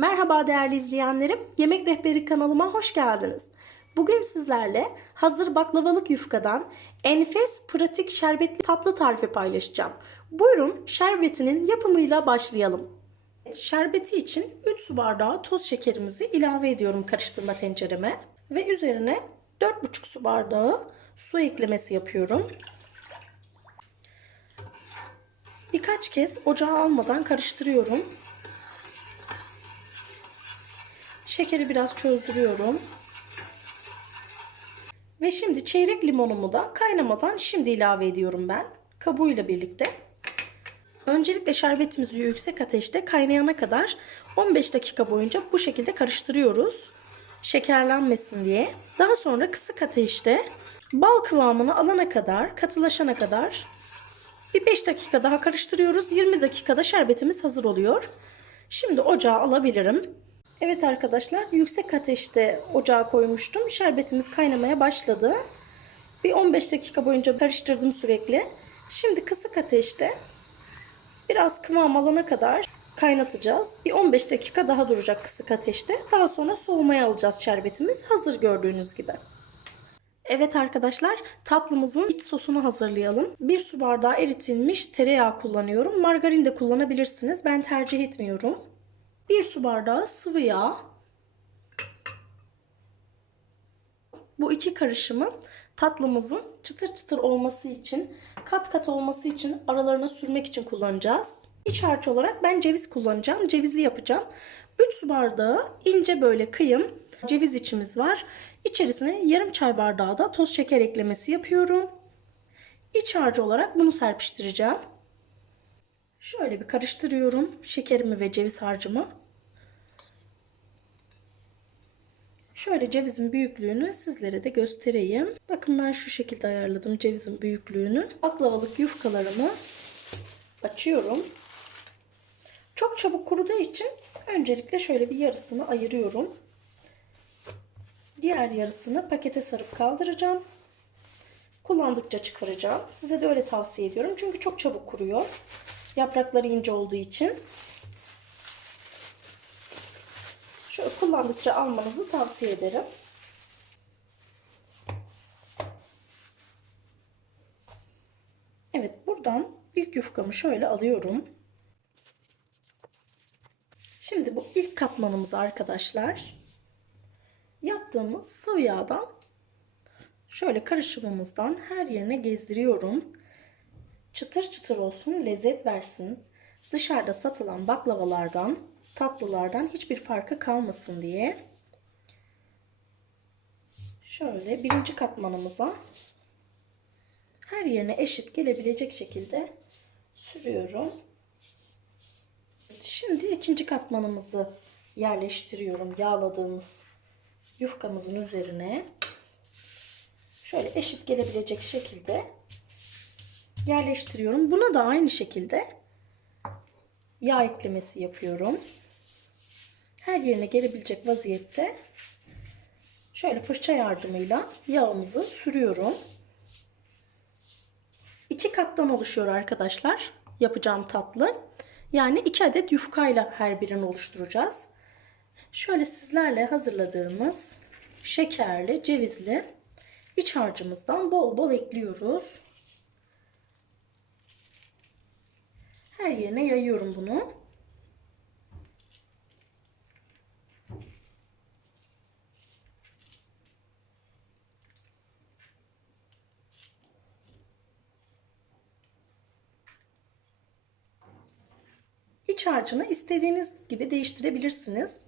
Merhaba değerli izleyenlerim, Yemek Rehberi kanalıma hoş geldiniz. Bugün sizlerle hazır baklavalık yufkadan enfes, pratik, şerbetli tatlı tarifi paylaşacağım. Buyurun şerbetinin yapımıyla başlayalım. Şerbeti için 3 su bardağı toz şekerimizi ilave ediyorum karıştırma tencereme ve üzerine 4,5 su bardağı su eklemesi yapıyorum. Birkaç kez ocağa almadan karıştırıyorum. Şekeri biraz çözdürüyorum. Ve şimdi çeyrek limonumu da kaynamadan şimdi ilave ediyorum ben. Kabuğuyla birlikte. Öncelikle şerbetimizi yüksek ateşte kaynayana kadar 15 dakika boyunca bu şekilde karıştırıyoruz. Şekerlenmesin diye. Daha sonra kısık ateşte bal kıvamını alana kadar, katılaşana kadar bir 5 dakika daha karıştırıyoruz. 20 dakikada şerbetimiz hazır oluyor. Şimdi ocağa alabilirim. Evet arkadaşlar, yüksek ateşte ocağa koymuştum. Şerbetimiz kaynamaya başladı. Bir 15 dakika boyunca karıştırdım sürekli. Şimdi kısık ateşte biraz kıvam alana kadar kaynatacağız. Bir 15 dakika daha duracak kısık ateşte. Daha sonra soğumaya alacağız şerbetimiz. Hazır gördüğünüz gibi. Evet arkadaşlar, tatlımızın iç sosunu hazırlayalım. 1 su bardağı eritilmiş tereyağı kullanıyorum. Margarin de kullanabilirsiniz. Ben tercih etmiyorum. 1 su bardağı sıvı yağ. Bu iki karışımı tatlımızın çıtır çıtır olması için, kat kat olması için, aralarına sürmek için kullanacağız. İç harç olarak ben ceviz kullanacağım. Cevizli yapacağım. 3 su bardağı ince böyle kıyım ceviz içimiz var. İçerisine yarım çay bardağı da toz şeker eklemesi yapıyorum. İç harcı olarak bunu serpiştireceğim. Şöyle bir karıştırıyorum şekerimi ve ceviz harcımı. Şöyle cevizin büyüklüğünü sizlere de göstereyim. Bakın ben şu şekilde ayarladım cevizin büyüklüğünü. Baklavalık yufkalarımı açıyorum. Çok çabuk kuruduğu için öncelikle şöyle bir yarısını ayırıyorum. Diğer yarısını pakete sarıp kaldıracağım. Kullandıkça çıkaracağım. Size de öyle tavsiye ediyorum. Çünkü çok çabuk kuruyor. Yaprakları ince olduğu için. Şöyle kullandıkça almanızı tavsiye ederim. Evet, buradan ilk yufkamı şöyle alıyorum. Şimdi bu ilk katmanımızı arkadaşlar yaptığımız sıvı yağdan şöyle karışımımızdan her yerine gezdiriyorum. Çıtır çıtır olsun, lezzet versin. Dışarıda satılan baklavalardan, tatlılardan hiçbir farkı kalmasın diye. Şöyle birinci katmanımıza her yerine eşit gelebilecek şekilde sürüyorum. Şimdi ikinci katmanımızı yerleştiriyorum yağladığımız yufkamızın üzerine. Şöyle eşit gelebilecek şekilde yerleştiriyorum. Buna da aynı şekilde yağ eklemesi yapıyorum. Her yerine gelebilecek vaziyette şöyle fırça yardımıyla yağımızı sürüyorum. 2 kattan oluşuyor arkadaşlar yapacağım tatlı. Yani 2 adet yufkayla her birini oluşturacağız. Şöyle sizlerle hazırladığımız şekerli, cevizli iç harcımızdan bol bol ekliyoruz. Her yerine yayıyorum bunu. İç harcını istediğiniz gibi değiştirebilirsiniz.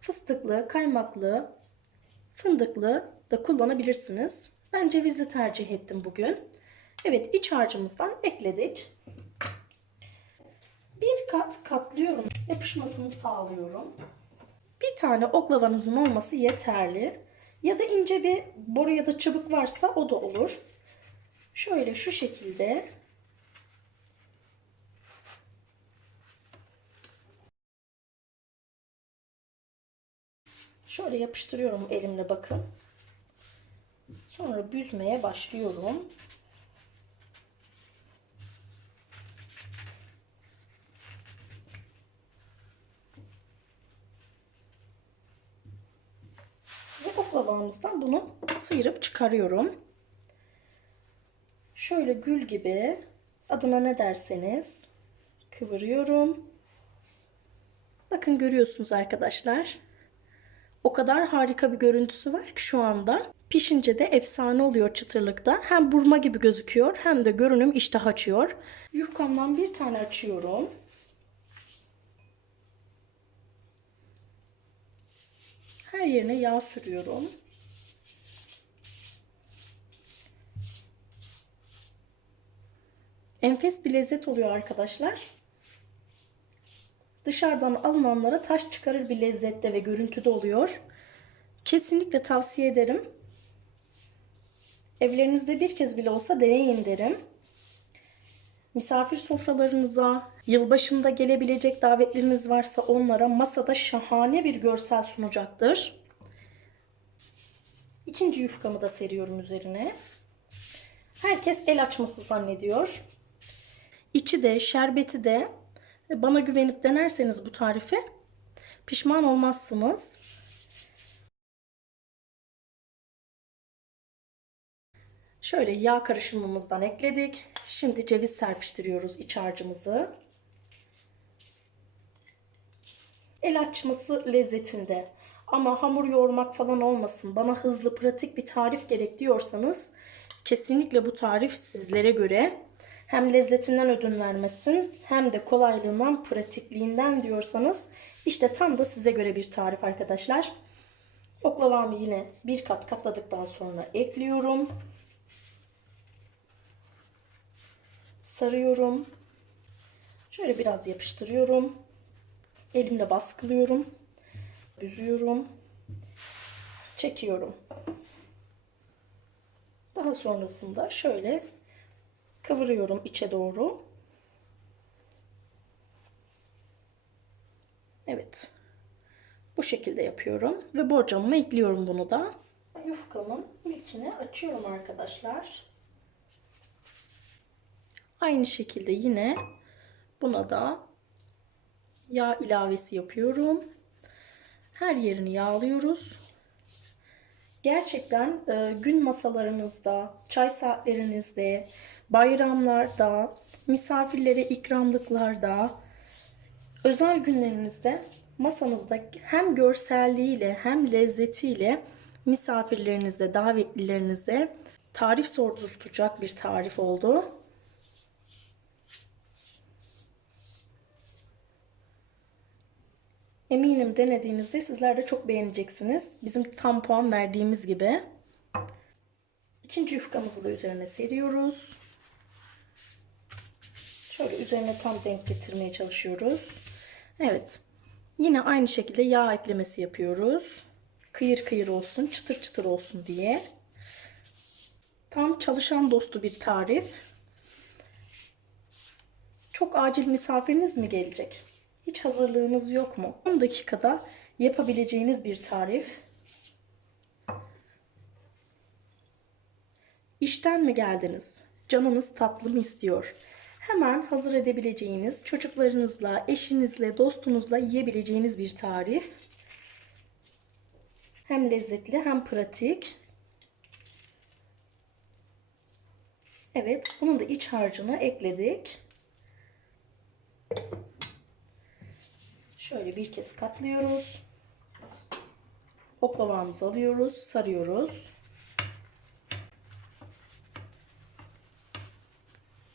Fıstıklı, kaymaklı, fındıklı da kullanabilirsiniz. Ben cevizli tercih ettim bugün. Evet, iç harcımızdan ekledik. Bir kat katlıyorum. Yapışmasını sağlıyorum. Bir tane oklavanızın olması yeterli. Ya da ince bir boru ya da çubuk varsa o da olur. Şöyle şu şekilde şöyle yapıştırıyorum elimle bakın. Sonra büzmeye başlıyorum. tabağımızdan bunu sıyırıp çıkarıyorum. Şöyle gül gibi, adına ne derseniz, kıvırıyorum. Bakın görüyorsunuz arkadaşlar. O kadar harika bir görüntüsü var ki şu anda. Pişince de efsane oluyor çıtırlıkta. Hem burma gibi gözüküyor hem de görünüm iştah açıyor. Yufkamdan bir tane açıyorum. Her yerine yağ sürüyorum. Enfes bir lezzet oluyor arkadaşlar. Dışarıdan alınanlara taş çıkarır bir lezzette ve görüntüde oluyor. Kesinlikle tavsiye ederim. Evlerinizde bir kez bile olsa deneyin derim. Misafir sofralarınıza, yılbaşında gelebilecek davetleriniz varsa onlara masada şahane bir görsel sunacaktır. İkinci yufkamı da seriyorum üzerine. Herkes el açması zannediyor. İçi de, şerbeti de bana güvenip denerseniz bu tarifi pişman olmazsınız. Şöyle yağ karışımımızdan ekledik. Şimdi ceviz serpiştiriyoruz iç harcımızı. El açması lezzetinde ama hamur yoğurmak falan olmasın, bana hızlı pratik bir tarif gerek diyorsanız kesinlikle bu tarif sizlere göre. Hem lezzetinden ödün vermesin hem de kolaylığından, pratikliğinden diyorsanız işte tam da size göre bir tarif arkadaşlar. Oklavamı yine bir kat katladıktan sonra ekliyorum. Sarıyorum. Şöyle biraz yapıştırıyorum. Elimle baskılıyorum. Büzüyorum. Çekiyorum. Daha sonrasında şöyle kıvırıyorum içe doğru. Evet. Bu şekilde yapıyorum. Ve borcamıma ekliyorum bunu da. Yufkamın ilkini açıyorum arkadaşlar. Aynı şekilde yine buna da yağ ilavesi yapıyorum. Her yerini yağlıyoruz. Gerçekten gün masalarınızda, çay saatlerinizde, bayramlarda, misafirlere ikramlıklarda, özel günlerinizde masanızda hem görselliğiyle hem lezzetiyle misafirlerinizde, davetlilerinizde tarif sordurtacak bir tarif oldu. Eminim denediğinizde sizler de çok beğeneceksiniz. Bizim tam puan verdiğimiz gibi. İkinci yufkamızı da üzerine seriyoruz. Şöyle üzerine tam denk getirmeye çalışıyoruz. Evet. Yine aynı şekilde yağ eklemesi yapıyoruz. Kıyır kıyır olsun, çıtır çıtır olsun diye. Tam çalışan dostu bir tarif. Çok acil misafiriniz mi gelecek? Hiç hazırlığınız yok mu? 10 dakikada yapabileceğiniz bir tarif. İşten mi geldiniz? Canınız tatlı mı istiyor? Hemen hazır edebileceğiniz, çocuklarınızla, eşinizle, dostunuzla yiyebileceğiniz bir tarif. Hem lezzetli hem pratik. Evet, bunun da iç harcını ekledik. Şöyle bir kez katlıyoruz. Oklavamızı alıyoruz, sarıyoruz.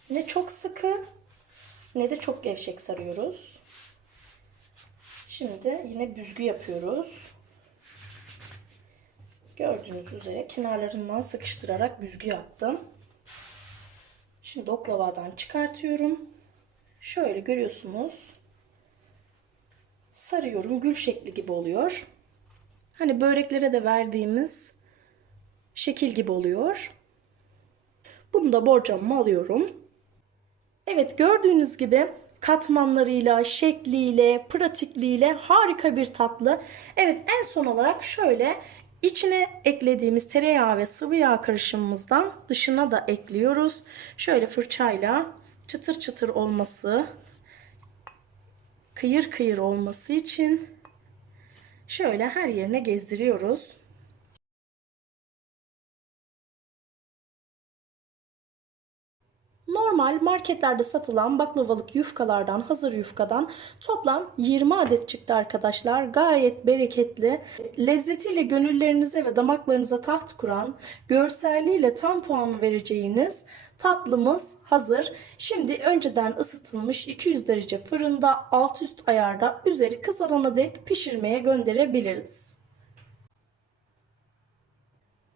Ne çok sıkı ne de çok gevşek sarıyoruz. Şimdi yine büzgü yapıyoruz. Gördüğünüz üzere kenarlarından sıkıştırarak büzgü yaptım. Şimdi oklavadan çıkartıyorum. Şöyle görüyorsunuz. Sarıyorum. Gül şekli gibi oluyor. Hani böreklere de verdiğimiz şekil gibi oluyor. Bunu da borcamıma alıyorum. Evet, gördüğünüz gibi katmanlarıyla, şekliyle, pratikliğiyle harika bir tatlı. Evet, en son olarak şöyle içine eklediğimiz tereyağı ve sıvı yağ karışımımızdan dışına da ekliyoruz. Şöyle fırçayla çıtır çıtır olması, kıyır kıyır olması için şöyle her yerine gezdiriyoruz. normal marketlerde satılan baklavalık yufkalardan, hazır yufkadan toplam 20 adet çıktı arkadaşlar. Gayet bereketli, lezzetiyle gönüllerinize ve damaklarınıza taht kuran, görselliğiyle tam puan vereceğiniz tatlımız hazır. Şimdi önceden ısıtılmış 200 derece fırında alt üst ayarda üzeri kızarana dek pişirmeye gönderebiliriz.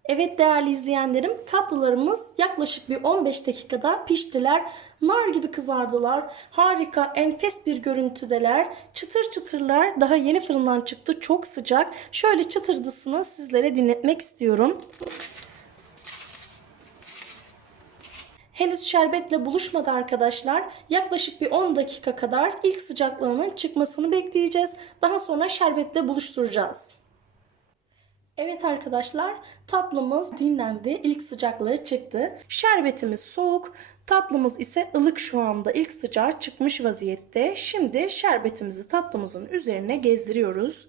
Evet değerli izleyenlerim, tatlılarımız yaklaşık bir 15 dakikada piştiler. Nar gibi kızardılar. Harika, enfes bir görüntüdeler. Çıtır çıtırlar. Daha yeni fırından çıktı. Çok sıcak. Şöyle çıtırdısını sizlere dinletmek istiyorum. Henüz şerbetle buluşmadı arkadaşlar. Yaklaşık bir 10 dakika kadar ilk sıcaklığının çıkmasını bekleyeceğiz. Daha sonra şerbetle buluşturacağız. Evet arkadaşlar, tatlımız dinlendi. İlk sıcaklığı çıktı. Şerbetimiz soğuk. Tatlımız ise ılık şu anda. İlk sıcağı çıkmış vaziyette. Şimdi şerbetimizi tatlımızın üzerine gezdiriyoruz.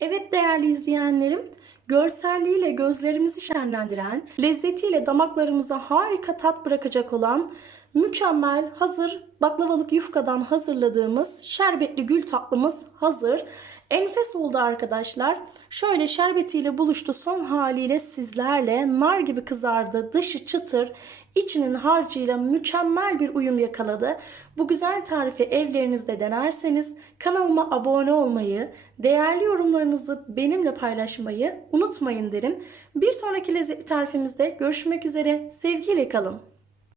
Evet değerli izleyenlerim, görselliğiyle gözlerimizi şenlendiren, lezzetiyle damaklarımıza harika tat bırakacak olan mükemmel hazır baklavalık yufkadan hazırladığımız şerbetli gül tatlımız hazır. Enfes oldu arkadaşlar. Şöyle şerbetiyle buluştu, son haliyle sizlerle nar gibi kızardı. Dışı çıtır, içinin harcıyla mükemmel bir uyum yakaladı. Bu güzel tarifi evlerinizde denerseniz kanalıma abone olmayı, değerli yorumlarınızı benimle paylaşmayı unutmayın derim. Bir sonraki lezzetli tarifimizde görüşmek üzere. Sevgiyle kalın.